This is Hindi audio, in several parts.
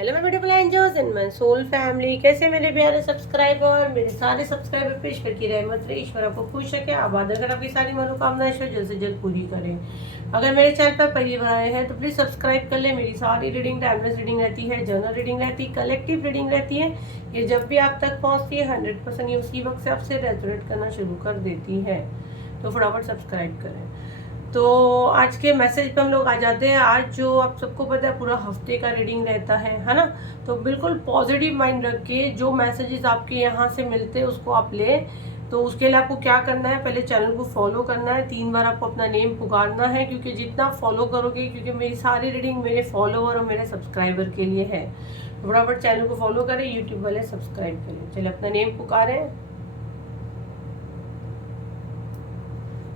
हेलो मेरे beautiful angels and my soul family, कैसे मेरे प्यारे सब्सक्राइबर, मेरे सारे सब्सक्राइबर पे ईश्वर की रहमत रहे, ईश्वर आपको खुश रखे, आबाद रखे, आपकी सारी मनोकामनाएं ईश्वर जल्द से जल्द पूरी करें। अगर मेरे चैनल पर पहली बार आए हैं तो प्लीज़ सब्सक्राइब कर ले। मेरी सारी रीडिंग टाइमलेस रीडिंग रहती है, जर्नल रीडिंग रहती है, कलेक्टिव रीडिंग रहती है। ये जब भी आप तक पहुँचती है 100% ये उसी वक्त से आपसे रेजोनेट करना शुरू कर देती है, तो फटाफट सब्सक्राइब करें। तो आज के मैसेज पे हम लोग आ जाते हैं। आज जो आप सबको पता है पूरा हफ्ते का रीडिंग रहता है ना। तो बिल्कुल पॉजिटिव माइंड रख के जो मैसेजेस आपके यहाँ से मिलते हैं उसको आप लें। तो उसके लिए आपको क्या करना है, पहले चैनल को फॉलो करना है, 3 बार आपको अपना नेम पुकारना है, क्योंकि जितना फॉलो करोगे, क्योंकि मेरी सारी रीडिंग मेरे फॉलोवर और मेरे सब्सक्राइबर के लिए है। तो फटाफट चैनल को फॉलो करें, यूट्यूब वाले सब्सक्राइब करें। चलिए अपना नेम पुकारें,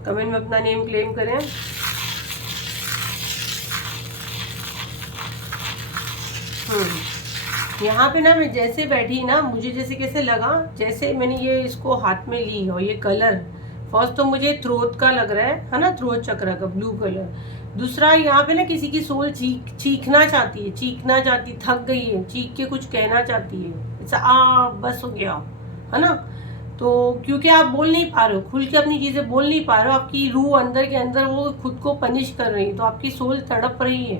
कमेंट में अपना नेम क्लेम करें। यहाँ पे ना मैं जैसे बैठी ना, मुझे जैसे कैसे लगा, जैसे मैंने ये इसको हाथ में ली और ये कलर फर्स्ट तो मुझे थ्रोट का लग रहा है ना, थ्रोट चक्र का ब्लू कलर। दूसरा यहाँ पे ना किसी की सोल चीखना चाहती है, चीखना चाहती, थक गई है, चीख के कुछ कहना चाहती है, ऐसा बस हो गया है ना। तो क्योंकि आप बोल नहीं पा रहे हो, खुल के अपनी चीजें बोल नहीं पा रहे हो, आपकी रूह अंदर के अंदर वो खुद को पनिश कर रही है, तो आपकी सोल तड़प रही है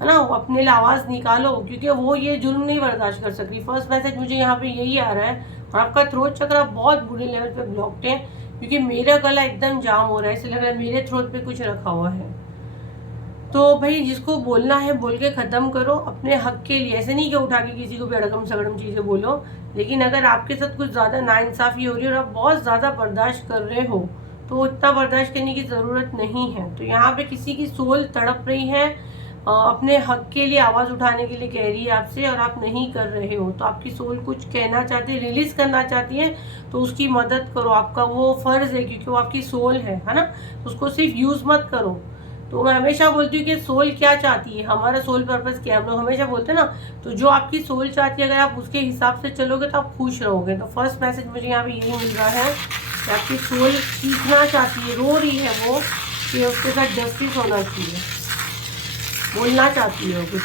ना। वो अपने लिए आवाज निकालो, क्योंकि वो ये जुल्म नहीं बर्दाश्त कर सकती। फर्स्ट मैसेज मुझे यहाँ पे यही आ रहा है। और आपका थ्रोट चक्र बहुत बुरे लेवल पे ब्लॉक्ड है, क्योंकि मेरा गला एकदम जाम हो रहा है, ऐसे लग रहा है मेरे थ्रोट पे कुछ रखा हुआ है। तो भाई जिसको बोलना है बोल के खत्म करो अपने हक के लिए। ऐसे नहीं कि उठा के किसी को भी अड़गम सगड़म चीजें बोलो, लेकिन अगर आपके साथ कुछ ज्यादा नाइंसाफी हो रही है और आप बहुत ज्यादा बर्दाश्त कर रहे हो, तो इतना बर्दाश्त करने की जरूरत नहीं है। तो यहाँ पे किसी की सोल तड़प रही है, अपने हक के लिए आवाज उठाने के लिए कह रही है आपसे, और आप नहीं कर रहे हो। तो आपकी सोल कुछ कहना चाहती है, रिलीज करना चाहती है, तो उसकी मदद करो, आपका वो फर्ज है, क्योंकि वो आपकी सोल है ना। उसको सिर्फ यूज मत करो। तो मैं हमेशा बोलती हूँ कि सोल क्या चाहती है, हमारा सोल पर्पस क्या है, हम लोग हमेशा बोलते हैं ना। तो जो आपकी सोल चाहती है, अगर आप उसके हिसाब से चलोगे तो आप खुश रहोगे। तो फर्स्ट मैसेज मुझे यहाँ पे यही मिल रहा है कि आपकी सोल सीखना चाहती है, रो रही है वो, कि उसके साथ जस्टिस होना चाहिए, बोलना चाहती है कुछ।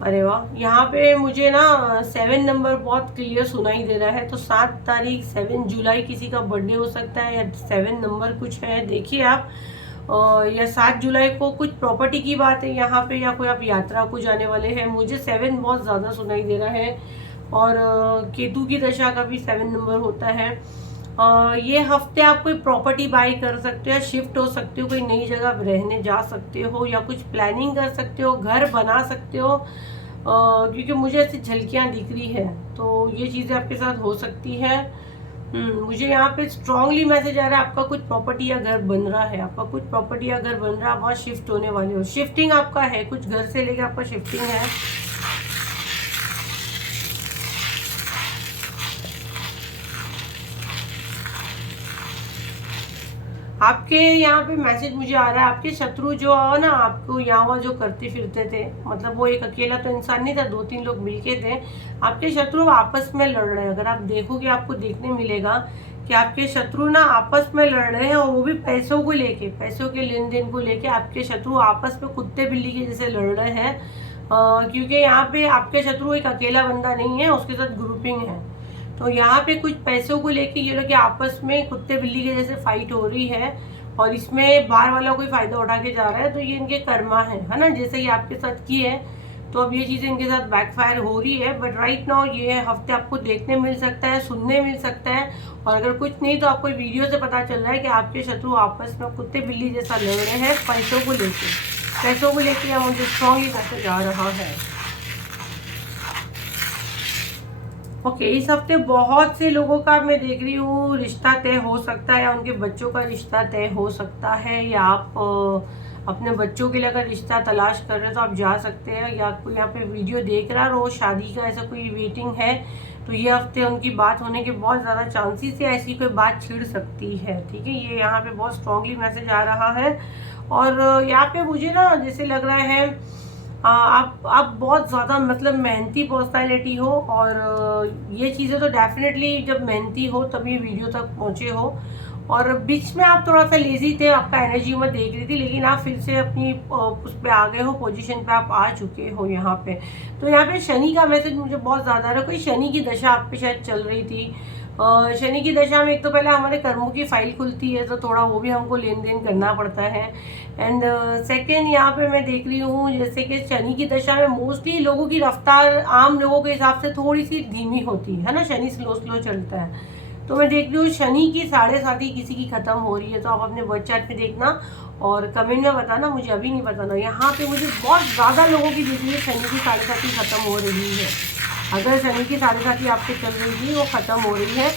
अरे वाह, यहाँ पे मुझे ना 7 नंबर बहुत क्लियर सुनाई दे रहा है। तो 7 तारीख 7 जुलाई किसी का बर्थडे हो सकता है, या 7 नंबर कुछ है, देखिए आप। या 7 जुलाई को कुछ प्रॉपर्टी की बात है यहाँ पे, या कोई आप यात्रा को जाने वाले हैं। मुझे 7 बहुत ज़्यादा सुनाई दे रहा है। और केतु की दशा का भी 7 नंबर होता है। ये हफ्ते आप कोई प्रॉपर्टी बाई कर सकते हो, या शिफ्ट हो सकते हो, कोई नई जगह रहने जा सकते हो, या कुछ प्लानिंग कर सकते हो, घर बना सकते हो। क्योंकि मुझे ऐसी झलकियां दिख रही है, तो ये चीज़ें आपके साथ हो सकती है। मुझे यहाँ पे स्ट्रांगली मैसेज आ रहा है, आपका कुछ प्रॉपर्टी या घर बन रहा है, आपका कुछ प्रॉपर्टी या घर बन रहा है, आप वहाँ शिफ्ट होने वाले हो। शिफ्टिंग आपका है, कुछ घर से लेकर आपका शिफ्टिंग है। आपके यहाँ पे मैसेज मुझे आ रहा है, आपके शत्रु जो है ना, आपको यहाँ वहाँ जो करते फिरते थे, मतलब वो एक अकेला तो इंसान नहीं था, 2-3 लोग मिलके थे। आपके शत्रु आपस में लड़ रहे हैं। अगर आप देखोगे आपको देखने मिलेगा कि आपके शत्रु ना आपस में लड़ रहे हैं, और वो भी पैसों को लेके, पैसों के लेन देन को लेके आपके शत्रु आपस में कुत्ते बिल्ली के जैसे लड़ रहे हैं। क्योंकि यहाँ पे आपके शत्रु एक अकेला बंदा नहीं है, उसके साथ ग्रुपिंग है। तो यहाँ पे कुछ पैसों को लेके ये लोग आपस में कुत्ते बिल्ली के जैसे फाइट हो रही है, और इसमें बाहर वाला कोई फायदा उठा के जा रहा है। तो ये इनके कर्मा है ना, जैसे ही आपके साथ की है, तो अब ये चीजें इनके साथ बैकफायर हो रही है। बट राइट नाउ ये हफ्ते आपको देखने मिल सकता है, सुनने मिल सकता है। और अगर कुछ नहीं तो आपको वीडियो से पता चल रहा है कि आपके शत्रु आपस में कुत्ते बिल्ली जैसा लड़ रहे हैं पैसों को लेके। पैसों को लेके मुझे स्ट्रॉन्गली मैसेज आ रहा है। ओके, इस हफ्ते बहुत से लोगों का मैं देख रही हूँ रिश्ता तय हो सकता है, या उनके बच्चों का रिश्ता तय हो सकता है, या आप अपने बच्चों के लिए अगर रिश्ता तलाश कर रहे हो तो आप जा सकते हैं। या कोई यहाँ पे वीडियो देख रहा है और शादी का ऐसा कोई वेटिंग है, तो ये हफ्ते उनकी बात होने के बहुत ज़्यादा चांसेस है, ऐसी कोई बात छिड़ सकती है। ठीक है, ये यहाँ पे बहुत स्ट्रांगली मैसेज आ रहा है। और यहाँ पे मुझे ना जैसे लग रहा है आप बहुत ज़्यादा मतलब मेहनती पर्सनालिटी हो, और ये चीज़ें तो डेफिनेटली जब मेहनती हो तभी वीडियो तक पहुँचे हो। और बीच में आप थोड़ा सा लेजी थे, आपका एनर्जी में देख रही थी, लेकिन आप फिर से अपनी उस पर आ गए हो, पोजीशन पे आप आ चुके हो यहाँ पे। तो यहाँ पे शनि का मैसेज मुझे बहुत ज़्यादा आ रहा है, कोई शनि की दशा आप पे शायद चल रही थी। शनि की दशा में एक तो पहले हमारे कर्मों की फाइल खुलती है, तो थोड़ा वो भी हमको लेन देन करना पड़ता है। एंड सेकेंड यहाँ पे मैं देख रही हूँ जैसे कि शनि की दशा में मोस्टली लोगों की रफ्तार आम लोगों के हिसाब से थोड़ी सी धीमी होती है ना, शनि स्लो स्लो चलता है। तो मैं देख रही हूँ शनि की 7:30 किसी की खत्म हो रही है, तो आप अपने बर्थ चार्ट पे देखना और कमेंट में बताना, मुझे अभी नहीं बताना। यहाँ पे मुझे बहुत ज़्यादा लोगों की दिख रही है शनि की 7:30 खत्म हो रही है। अगर शनि की 7:30 आप पे चल रही थी वो ख़त्म हो रही है,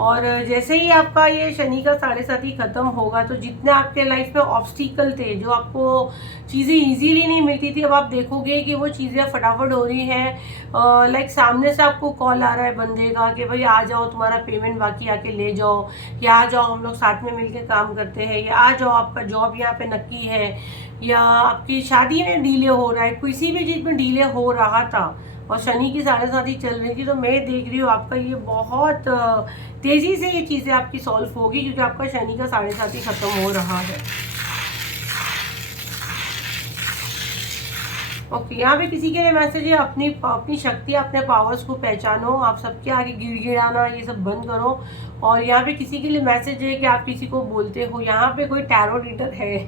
और जैसे ही आपका ये शनि का 7:30 खत्म होगा, तो जितने आपके लाइफ में ऑब्स्टिकल थे, जो आपको चीज़ें इजीली नहीं मिलती थी, अब आप देखोगे कि वो चीज़ें फटाफट हो रही हैं। लाइक सामने से आपको कॉल आ रहा है बंदे का कि भाई आ जाओ, तुम्हारा पेमेंट बाकी आके ले जाओ, या आ जाओ हम लोग साथ में मिलकर काम करते हैं, या आ जाओ आपका जॉब यहाँ पे नक्की है, या आपकी शादी में डिले हो रहा है, किसी भी चीज़ में डिले हो रहा था और शनि की 7:30 चल रही थी। तो मैं देख रही हूँ आपका ये बहुत तेज़ी से ये चीज़ें आपकी सॉल्व होगी, क्योंकि आपका शनि का 7:30 खत्म हो रहा है। ओके, यहाँ पे किसी के लिए मैसेज है, अपनी शक्ति, अपने पावर्स को पहचानो, आप सबके आगे गिड़गिड़ाना ये सब बंद करो। और यहाँ पे किसी के लिए मैसेज है कि आप किसी को बोलते हो, यहाँ पे कोई टैरो रीडर है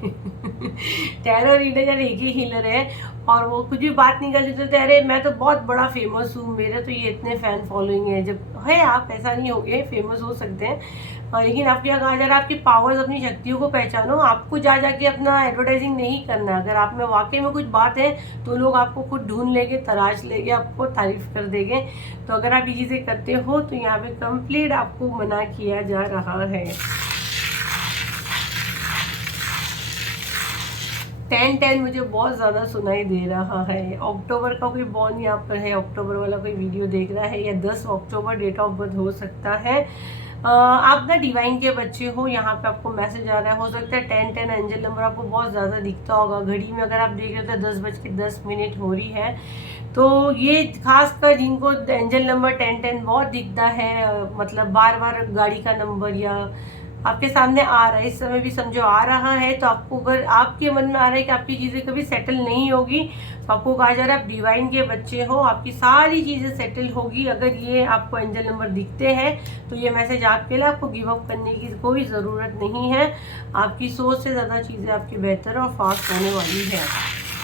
टैरो रीडर या रेकी हीलर है, और वो कुछ भी बात निकल जाती है, अरे मैं तो बहुत बड़ा फेमस हूँ, मेरे तो ये इतने फैन फॉलोइंग है। जब है आप ऐसा नहीं हो गए, फेमस हो सकते हैं, लेकिन आपके यहाँ कहा जा रहा है आपकी पावर्स, अपनी शक्तियों को पहचानो। आपको जा जाके अपना एडवर्टाइजिंग नहीं करना। अगर आप में वाकई में कुछ बात है तो लोग आपको खुद ढूंढ लेंगे, तलाश लेंगे, आपको तारीफ कर देंगे। तो अगर आप ये चीज़ें करते हो तो यहाँ पे कंप्लीट आपको मना किया जा रहा है। 10-10 मुझे बहुत ज़्यादा सुनाई दे रहा है। अक्टूबर का कोई बॉर्न यहाँ पर है, अक्टूबर वाला कोई वीडियो देख रहा है, या 10 अक्टूबर डेट ऑफ बर्थ हो सकता है। आप ना डिवाइन के बच्चे हो, यहाँ पे आपको मैसेज आ रहा है। हो सकता है 10-10 एंजल नंबर आपको बहुत ज़्यादा दिखता होगा घड़ी में। अगर आप देख रहे हो तो 10:10 हो रही है। तो ये खासकर जिनको एंजल नंबर 10-10 बहुत दिखता है, मतलब बार बार गाड़ी का नंबर या आपके सामने आ रहा है, इस समय भी समझो आ रहा है, तो आपको अगर आपके मन में आ रहा है कि आपकी चीज़ें कभी सेटल नहीं होगी, तो आपको कहा जा रहा है आप डिवाइन के बच्चे हो, आपकी सारी चीज़ें सेटल होगी। अगर ये आपको एंजल नंबर दिखते हैं तो ये मैसेज आपके लिए, आपको गिव अप करने की कोई ज़रूरत नहीं है। आपकी सोच से ज़्यादा चीज़ें आपकी बेहतर और फास्ट होने वाली है।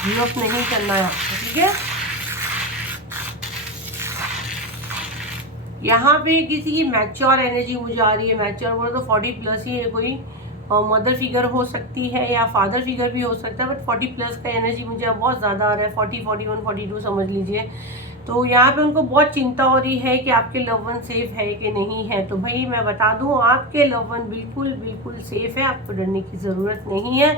गिव अप नहीं करना है आपको, ठीक है। यहाँ पे किसी की मैच्योर एनर्जी मुझे आ रही है। मैच्योर बोलो तो 40+ ही है, कोई मदर फिगर हो सकती है या फादर फिगर भी हो सकता है, बट 40+ का एनर्जी मुझे बहुत ज़्यादा आ रहा है। 40, 41, 42 समझ लीजिए। तो यहाँ पे उनको बहुत चिंता हो रही है कि आपके लव वन सेफ है कि नहीं है। तो भाई मैं बता दूँ, आपके लव वन बिल्कुल बिल्कुल सेफ है, आपको डरने की ज़रूरत नहीं है।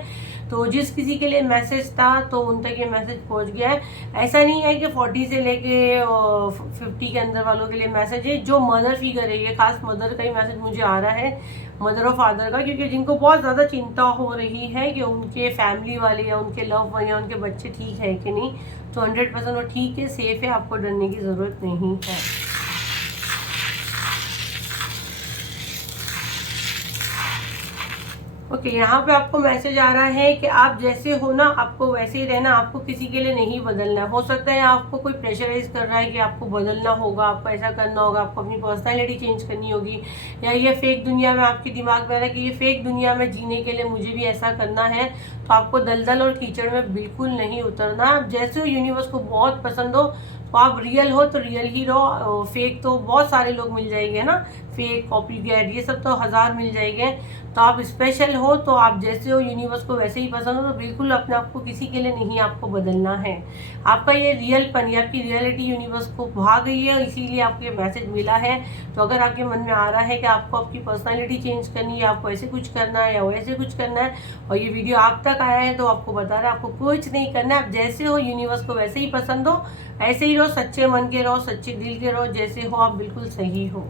तो जिस किसी के लिए मैसेज था तो उन तक ये मैसेज पहुंच गया है। ऐसा नहीं है कि 40 से लेके 50 के अंदर वालों के लिए मैसेज है। जो मदर फिगर है, ये खास मदर का ही मैसेज मुझे आ रहा है, मदर और फादर का, क्योंकि जिनको बहुत ज़्यादा चिंता हो रही है कि उनके फैमिली वाले या उनके लव वन या उनके बच्चे ठीक है कि नहीं। तो 100% वो ठीक है, सेफ है, आपको डरने की ज़रूरत नहीं है। ओके, यहाँ पे आपको मैसेज आ रहा है कि आप जैसे हो ना, आपको वैसे ही रहना, आपको किसी के लिए नहीं बदलना। हो सकता है आपको कोई प्रेशराइज कर रहा है कि आपको बदलना होगा, आपको ऐसा करना होगा, आपको अपनी पर्सनालिटी चेंज करनी होगी, या ये फेक दुनिया में आपके दिमाग में आ रहा है कि ये फेक दुनिया में जीने के लिए मुझे भी ऐसा करना है। तो आपको दलदल और कीचड़ में बिल्कुल नहीं उतरना। आप जैसे हो, यूनिवर्स को बहुत पसंद हो, तो आप रियल हो तो रियल ही रहो। फेक तो बहुत सारे लोग मिल जाएंगे ना, फेक, कॉपी कैट, ये सब तो 1000 मिल जाएंगे। तो आप स्पेशल हो, तो आप जैसे हो, यूनिवर्स को वैसे ही पसंद हो, तो बिल्कुल अपने आप को किसी के लिए नहीं आपको बदलना है। आपका ये रियल पन, आपकी रियलिटी यूनिवर्स को भा गई है, इसीलिए आपको ये मैसेज मिला है। तो अगर आपके मन में आ रहा है कि आपको अपनी पर्सनालिटी चेंज करनी है, आपको ऐसे कुछ करना है या वैसे कुछ करना है, और ये वीडियो आप तक आया है, तो आपको बता रहा है आपको कुछ नहीं करना है। आप जैसे हो, यूनिवर्स को वैसे ही पसंद हो, ऐसे ही रहो, सच्चे मन के रहो, सच्चे दिल के रहो, जैसे हो आप बिल्कुल सही हो।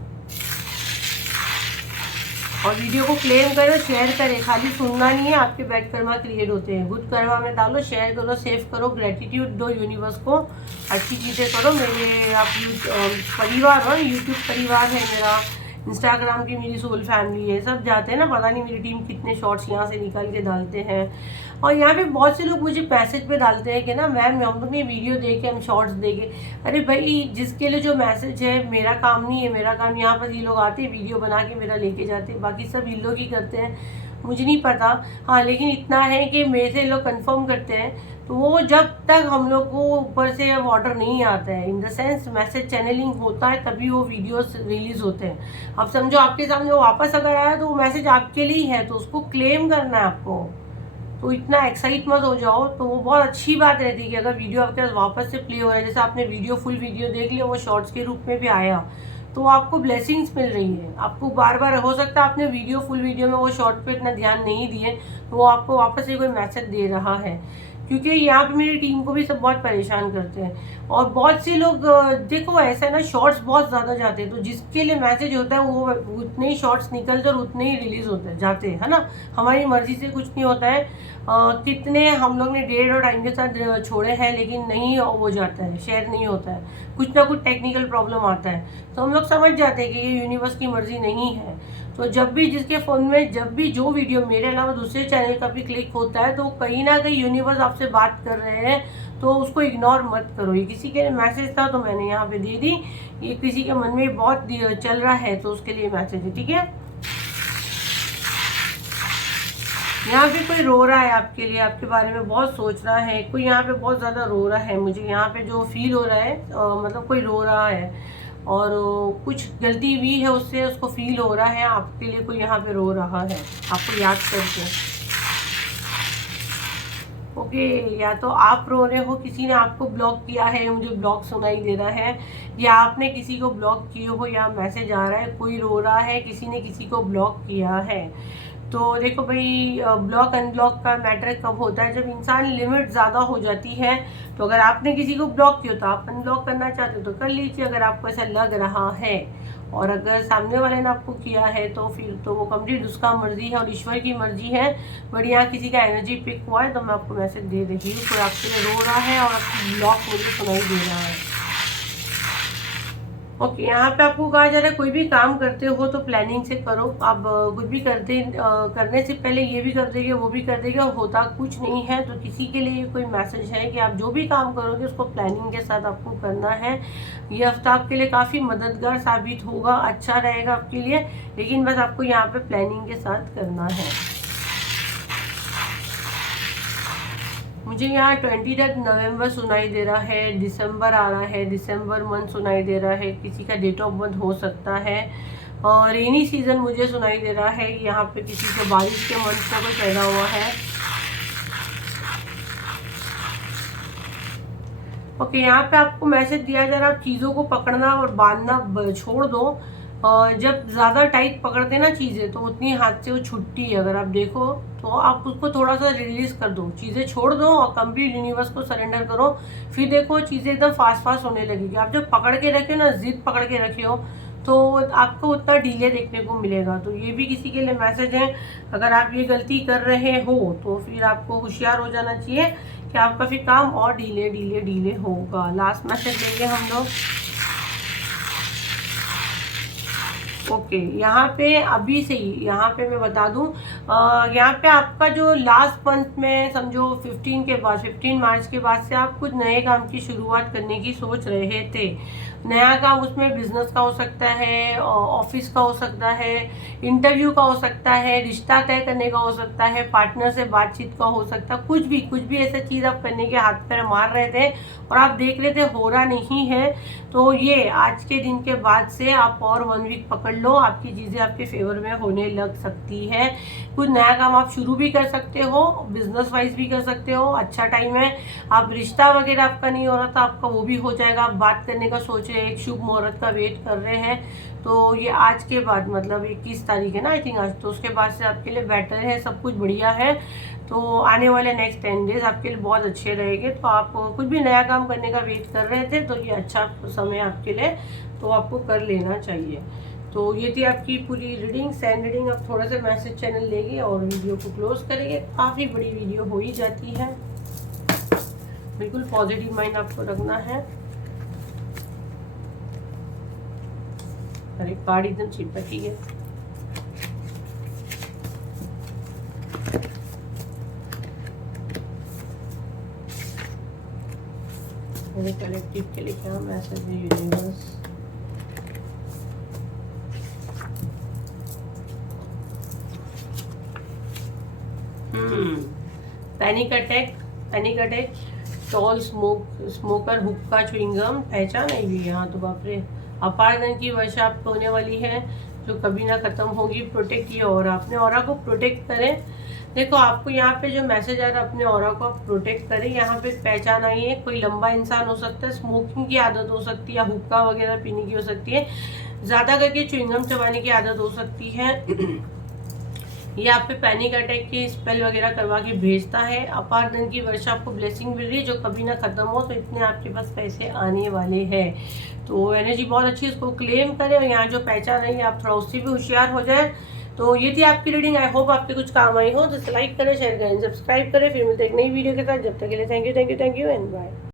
और वीडियो को क्लेम करो, शेयर करें, खाली सुनना नहीं है। आपके बैड कर्मा क्रिएट होते हैं, गुड कर्मा में डालो, शेयर करो, सेव करो, ग्रेटिट्यूड दो यूनिवर्स को, अच्छी चीज़ें करो। मेरे आप परिवार हो, यूट्यूब परिवार है मेरा, इंस्टाग्राम की मेरी सोल फैमिली है, सब जाते हैं ना, पता नहीं मेरी टीम कितने शॉर्ट्स यहाँ से निकाल के डालते हैं। और यहाँ पे बहुत से लोग मुझे मैसेज पे डालते हैं कि ना मैम हम लोग ने वीडियो देखे, हम शॉर्ट्स देखे। अरे भाई, जिसके लिए जो मैसेज है, मेरा काम नहीं है। मेरा काम यहाँ पर ये लोग आते हैं, वीडियो बना के मेरा लेके जाते हैं, बाकी सब इन लोग ही करते हैं, मुझे नहीं पता। हाँ, लेकिन इतना है कि मेरे से लोग कंफर्म करते हैं, तो वो जब तक हम लोग को ऊपर से अब ऑर्डर नहीं आता है, in the sense message channelling होता है, तभी वो वीडियोस रिलीज होते हैं। अब समझो आपके सामने वो वापस अगर आया तो वो मैसेज आपके लिए ही है, तो उसको क्लेम करना है आपको। तो इतना एक्साइट मत हो जाओ। तो वो बहुत अच्छी बात रहती है कि अगर वीडियो आपके पास वापस से प्ले हो रहा है, जैसे आपने वीडियो फुल वीडियो देख लिया, वो शॉर्ट्स के रूप में भी आया, तो आपको ब्लेसिंग्स मिल रही है। आपको बार बार हो सकता है आपने वीडियो फुल वीडियो में वो शॉर्ट पे इतना ध्यान नहीं दिए, तो वो आपको वापस से कोई मैसेज दे रहा है। क्योंकि यहाँ पे मेरी टीम को भी सब बहुत परेशान करते हैं, और बहुत से लोग देखो ऐसा है ना, शॉर्ट्स बहुत ज़्यादा जाते हैं, तो जिसके लिए मैसेज होता है वो उतने ही शॉर्ट्स निकलते और उतने ही रिलीज होते हैं, जाते हैं, है ना। हमारी मर्जी से कुछ नहीं होता है। कितने हम लोग ने डेट और टाइम के साथ छोड़े हैं, लेकिन नहीं हो जाता है, शेयर नहीं होता है, कुछ ना कुछ टेक्निकल प्रॉब्लम आता है, तो हम लोग समझ जाते हैं कि ये यूनिवर्स की मर्जी नहीं है। तो जब भी जिसके फ़ोन में जब भी जो वीडियो मेरे अलावा दूसरे चैनल का भी क्लिक होता है, तो कहीं ना कहीं यूनिवर्स आपसे बात कर रहे हैं, तो उसको इग्नोर मत करो। ये किसी के लिए मैसेज था तो मैंने यहाँ पे दे दी, ये किसी के मन में बहुत चल रहा है तो उसके लिए मैसेज है, ठीक है। यहाँ पे कोई रो रहा है आपके लिए, आपके बारे में बहुत सोच रहा है, कोई यहाँ पे बहुत ज़्यादा रो रहा है, मुझे यहाँ पे जो फील हो रहा है, मतलब कोई रो रहा है और कुछ गलती हुई है उससे, उसको फील हो रहा है, आपके लिए कोई यहाँ पे रो रहा है आपको याद करके। ओके, या तो आप रो रहे हो, किसी ने आपको ब्लॉक किया है, मुझे ब्लॉक सुनाई दे रहा है, या आपने किसी को ब्लॉक किए हो, या मैसेज आ रहा है कोई रो रहा है, किसी ने किसी को ब्लॉक किया है। तो देखो भाई, ब्लॉक अनब्लॉक का मैटर कब होता है, जब इंसान लिमिट ज़्यादा हो जाती है। तो अगर आपने किसी को ब्लॉक किया तो आप अनब्लॉक करना चाहते हो तो कर लीजिए, अगर आपको ऐसा लग रहा है। और अगर सामने वाले ने आपको किया है तो फिर तो वो कंप्लीट उसका मर्जी है और ईश्वर की मर्जी है। बट यहाँ किसी का एनर्जी पिक हुआ है तो मैं आपको मैसेज दे रही हूँ, कोई आपके लिए रो रहा है और आपको ब्लॉक मुझे सुनाई दे रहा है। ओके, यहाँ पे आपको कहा जा रहा है कोई भी काम करते हो तो प्लानिंग से करो। आप कुछ भी करने से पहले ये भी कर देंगे, वो भी कर देंगे, और होता कुछ नहीं है। तो किसी के लिए कोई मैसेज है कि आप जो भी काम करोगे उसको प्लानिंग के साथ आपको करना है। ये हफ्ता आपके लिए काफ़ी मददगार साबित होगा, अच्छा रहेगा आपके लिए, लेकिन बस आपको यहाँ पे प्लानिंग के साथ करना है। मुझे यहाँ 20 नवंबर सुनाई दे रहा है, दिसंबर आ रहा है, दिसंबर मंथ सुनाई दे रहा है, किसी का डेट ऑफ बर्थ हो सकता है। और रेनी सीजन मुझे सुनाई दे रहा है, यहाँ पे किसी को बारिश के मंथ का कोई पैदा हुआ है। ओके, यहाँ पे आपको मैसेज दिया जा रहा है, आप चीज़ों को पकड़ना और बांधना छोड़ दो। जब ज़्यादा टाइट पकड़ते ना चीज़ें तो उतनी हाथ से वो छुट्टी है। अगर आप देखो तो आप उसको थोड़ा सा रिलीज कर दो, चीज़ें छोड़ दो और कंप्लीट यूनिवर्स को सरेंडर करो। फिर देखो चीज़ें एकदम फास्ट फास्ट होने लगेगी। आप जब पकड़ के रखे हो ना, जिद पकड़ के रखे हो, तो आपको उतना डिले देखने को मिलेगा। तो ये भी किसी के लिए मैसेज है, अगर आप ये गलती कर रहे हो तो फिर आपको होशियार हो जाना चाहिए कि आपका फिर काम और डिले डिले डिले होगा। लास्ट मैसेज लेंगे हम लोग। ओके, यहाँ पे अभी से ही यहाँ पे मैं बता दूँ, यहाँ पे आपका जो लास्ट मंथ में समझो 15 के बाद, 15 मार्च के बाद से आप कुछ नए काम की शुरुआत करने की सोच रहे थे। नया काम उसमें बिजनेस का हो सकता है, ऑफिस का हो सकता है, इंटरव्यू का हो सकता है, रिश्ता तय करने का हो सकता है, पार्टनर से बातचीत का हो सकता है, कुछ भी ऐसा चीज़ आप करने के हाथ पैर मार रहे थे और आप देख रहे थे हो रहा नहीं है। तो ये आज के दिन के बाद से आप और 1 वीक पकड़ लो, आपकी चीज़ें आपके फेवर में होने लग सकती है। कुछ नया काम आप शुरू भी कर सकते हो, बिजनेस वाइज भी कर सकते हो, अच्छा टाइम है। आप रिश्ता वगैरह आपका नहीं हो रहा था, आपका वो भी हो जाएगा। आप बात करने का सोच रहे हैं, एक शुभ मुहूर्त का वेट कर रहे हैं, तो ये आज के बाद मतलब 21 तारीख है ना आई थिंक आज, तो उसके बाद से आपके लिए बेटर है, सब कुछ बढ़िया है। तो आने वाले नेक्स्ट 10 डेज आपके लिए बहुत अच्छे रहेंगे। तो आप कुछ भी नया काम करने का वेट कर रहे थे तो ये अच्छा समय आपके लिए, तो आपको कर लेना चाहिए। तो ये थी आपकी पूरी रीडिंग, सैंड रीडिंग। अब थोड़ा सा मैसेज चैनल लेंगे और वीडियो को क्लोज करेंगे। काफ़ी बड़ी वीडियो हो ही जाती है, बिल्कुल पॉजिटिव माइंड आपको रखना है। अरे कार्ड एकदम चिपक ही है। मेरे कलेक्टिव के लिए क्या मैसेज है universe? Panic attack, panic attack, tall smoker, हुक्का, च्युइंगम, पहचान है भी यहाँ तो बाप रे। अपार धन की वर्षा आपको होने वाली है जो कभी ना खत्म होगी। प्रोटेक्ट ये और अपने ऑरा को प्रोटेक्ट करें। देखो आपको यहाँ पे जो मैसेज आ रहा है, अपने ऑरा को आप प्रोटेक्ट करें। यहाँ पे पहचान आई है, कोई लंबा इंसान हो सकता है, स्मोकिंग की आदत हो सकती है या हुक्का वगैरह पीने की हो सकती है, ज़्यादा करके च्युइंगम चबाने की आदत हो सकती है। ये आप पे पैनिक अटैक की स्पेल वगैरह करवा के भेजता है। अपार धन की वर्षा, आपको ब्लेसिंग मिल रही है जो कभी ना खत्म हो, तो इतने आपके पास पैसे आने वाले हैं। तो एनर्जी बहुत अच्छी, इसको क्लेम करें। और यहाँ जो पहचान आई आप थोड़ा उससे भी होशियार हो जाए। तो ये थी आपकी रीडिंग। आई होप आपके कुछ काम आई हो। तो लाइक करें, शेयर करें, सब्सक्राइब करें। फिर मिलते एक नई वीडियो के साथ। जब तक के लिए थैंक यू एंड बाय।